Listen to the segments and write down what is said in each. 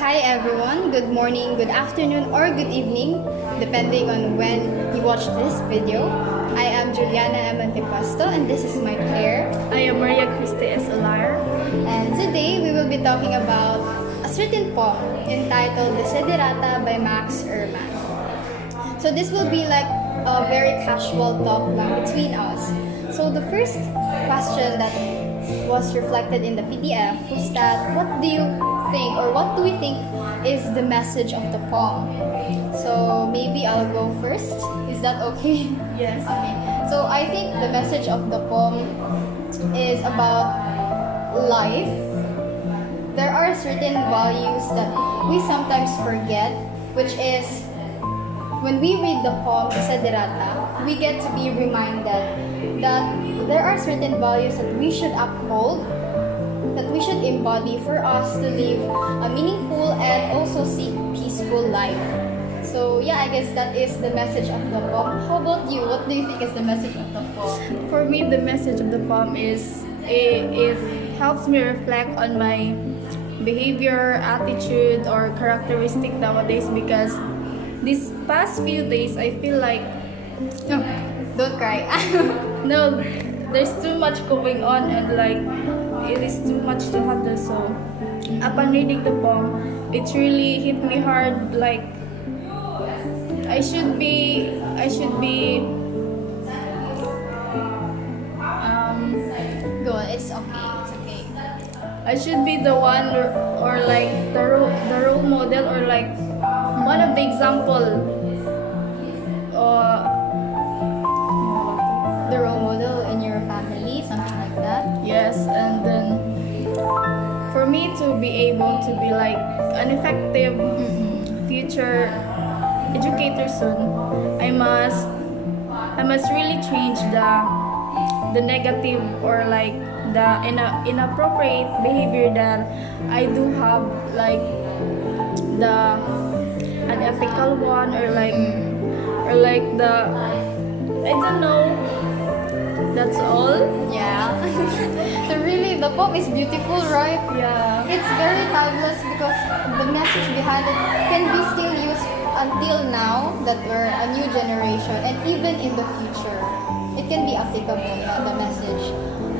Hi everyone, good morning, good afternoon, or good evening, depending on when you watch this video. I am Juliana M. Antipuesto and this is my pair. I am Cristy Olaer. And today we will be talking about a certain poem entitled Desiderata by Max Ehrmann. So this will be like a very casual talk lang between us. So the first question that was reflected in the PDF was that what do you think or what do we think is the message of the poem? So maybe I'll go first. Is that okay? Yes. Okay. So I think the message of the poem is about life. There are certain values that we sometimes forget, which is when we read the poem Desiderata, we get to be reminded that there are certain values that we should uphold, that we should embody for us to live a meaningful and also seek peaceful life. So yeah, I guess that is the message of the poem. How about you? What do you think is the message of the poem? For me, the message of the poem is it helps me reflect on my behavior, attitude, or characteristic nowadays because these past few days I feel like No, don't cry. no, there's too much going on and like it is too much to handle. So upon reading the poem, it really hit me hard. Like I should be Go on, it's okay. It's okay. I should be the one or like the role model or like one of the example The role model in your family, something like that. yes, and then for me to be able to be like an effective future educator soon, I must really change the negative or like the inappropriate behavior that I do have, like the unethical one or like the I don't know. That's all. Yeah. So really, the poem is beautiful, right? Yeah. It's very timeless because the message behind it can be still used until now that we're a new generation and even in the future. It can be applicable, the message.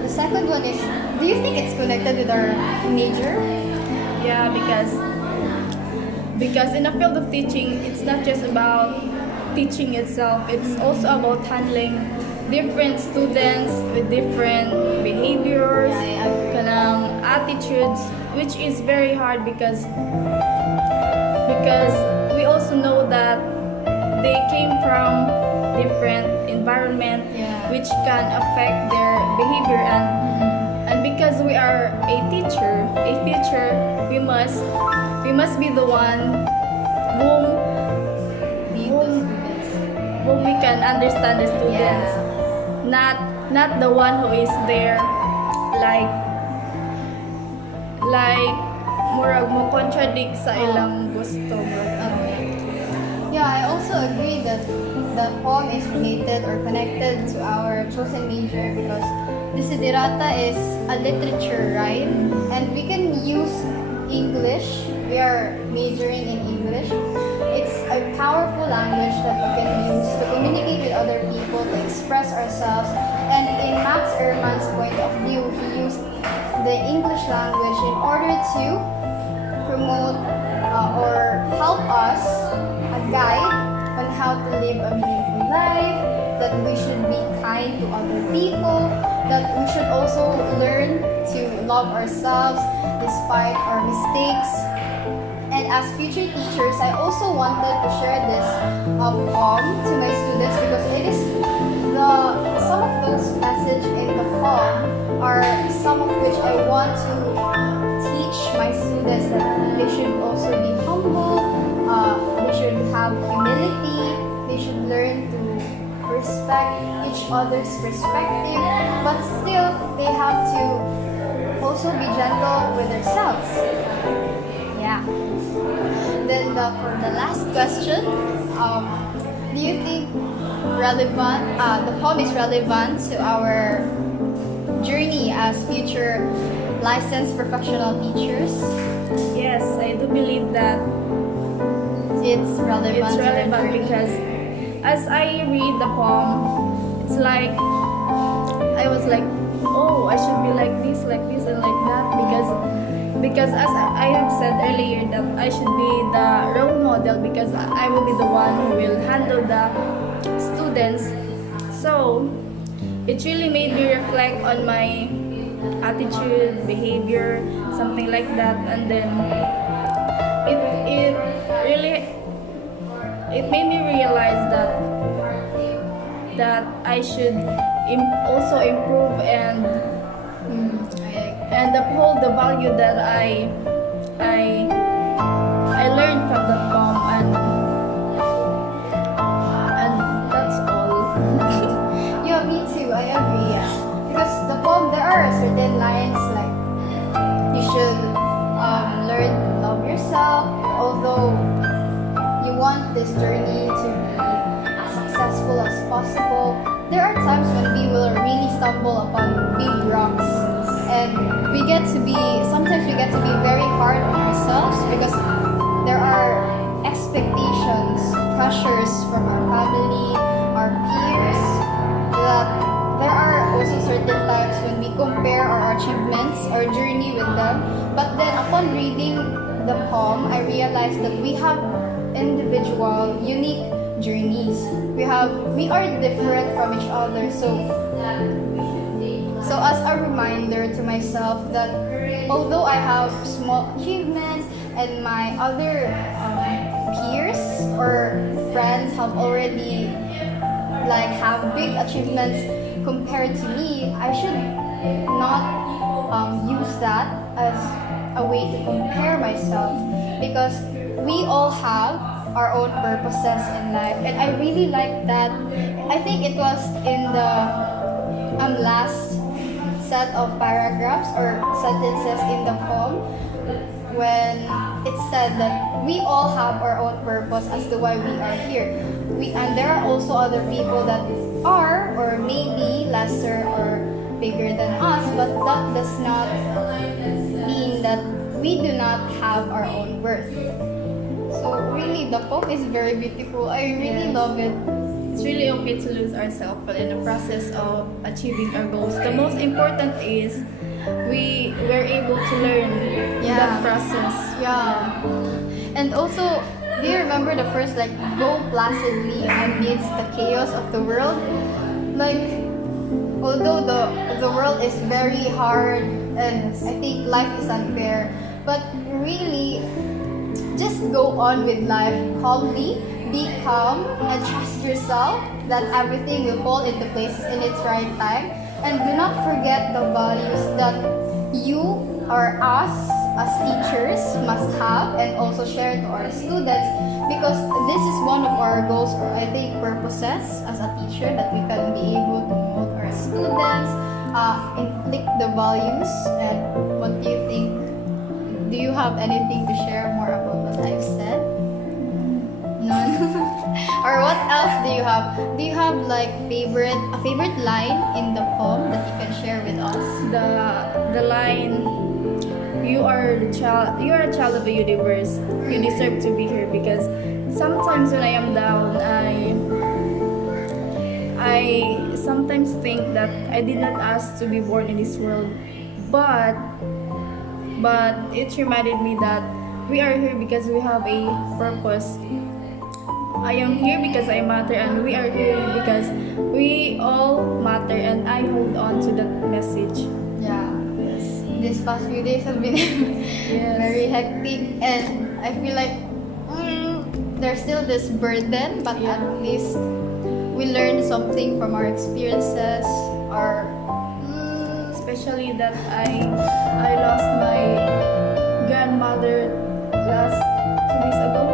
The second one is, do you think it's connected with our major? Yeah, because in the field of teaching, it's not just about teaching itself. It's also about handling different students with different behaviors, Yeah, I agree. attitudes, which is very hard because we also know that they came from different environment, Yeah. which can affect their behavior and because we are a teacher, a future, we must be the one whom we can understand the students. Yeah. Not the one who is there like murag mo contradict sa ilang gusto. Okay. Yeah, I also agree that the poem is related or connected to our chosen major because Desiderata is a literature, right? And we can use English. We are majoring in English. It's a powerful language that we can use to communicate with other people, to express ourselves. And in Max Ehrmann's point of view, he used the English language in order to promote or help us a guide on how to live a meaningful life, that we should be kind to other people, that we should also learn to love ourselves despite our mistakes. And as future teachers, I also wanted to share this poem to my students because it is some of those messages in the poem are some of which I want to teach my students that they should also be humble, they should have humility, they should learn to respect each other's perspective, but still they have to also be gentle with themselves. Yeah. Then for the last question, do you think the poem is relevant to our journey as future licensed professional teachers? Yes, I do believe that It's relevant. it's to the relevant journey. because as I read the poem, it's like I was like, oh, I should be like this, and like that, because as I have said earlier that I should be the role model because I will be the one who will handle the students. So it really made me reflect on my attitude, behavior, something like that, and then it really it made me realize that I should also improve and uphold the value that I learned from the poem, and that's all. Yeah, me too. I agree. Yeah. Because the poem, there are certain lines like you should learn to love yourself. Although you want this journey to be as successful as possible, there are times when we will really stumble upon big rocks, and sometimes we get to be very hard on ourselves because there are expectations, pressures from our family, our peers, that there are also certain times when we compare our achievements, our journey with them. But then upon reading the poem, I realized that we have individual, unique journeys. We are different from each other. So as a reminder to myself that although I have small achievements and my other peers or friends have already have big achievements compared to me, I should not use that as a way to compare myself, because we all have our own purposes in life, and I really like that. I think it was in the last set of paragraphs or sentences in the poem when it said that we all have our own purpose as to why we are here. And there are also other people that are or maybe lesser or bigger than us, but that does not mean that we do not have our own worth. So really, the poem is very beautiful. I really love it. It's really okay to lose ourselves, but in the process of achieving our goals, the most important is we were able to learn that process. Yeah. And also, do you remember the first go placidly amidst the chaos of the world? Although the world is very hard and I think life is unfair, but really just go on with life calmly. Be calm and trust yourself that everything will fall into place in its right time. And do not forget the values that you or us as teachers must have and also share to our students, because this is one of our goals, or I think purposes as a teacher, that we can be able to mold our students, inflict the values. And what do you think? Do you have anything to share more about what I've said? Or what else do you have? Do you have a favorite line in the poem that you can share with us? The line, you are a child of the universe. You deserve to be here, because sometimes when I am down, I sometimes think that I did not ask to be born in this world, but it reminded me that we are here because we have a purpose. I am here because I matter, and we are here because we all matter, and I hold on to that message. Yeah. Yes. These past few days have been very hectic, and I feel like there's still this burden, but at least we learned something from our experiences. Especially that I lost my grandmother last 2 days ago.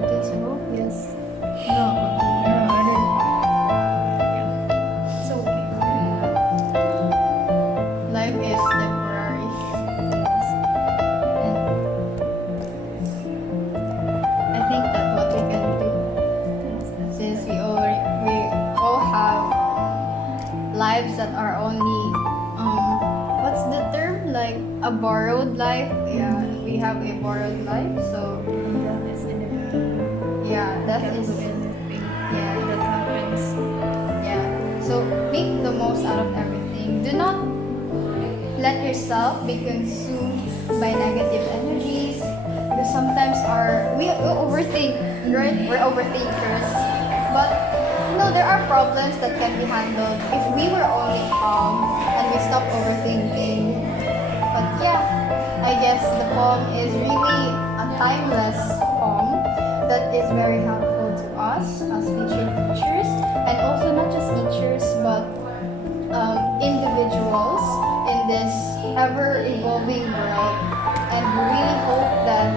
2 days ago. Yes. No, I didn't. It's okay. Life is temporary. And I think that's what we can do, since we all have lives that are only what's the term, a borrowed life. Yeah, we have a borrowed life. So That is inevitable. yeah, that Can't is do anything yeah. that happens. Yeah. So make the most out of everything. Do not let yourself be consumed by negative energies because sometimes we overthink, right? We're overthinkers. But there are problems that can be handled if we were only calm and we stop overthinking. But yeah, I guess the poem is really a timeless poem that is very helpful to us as future teachers, and also not just teachers but individuals in this ever evolving world. And we really hope that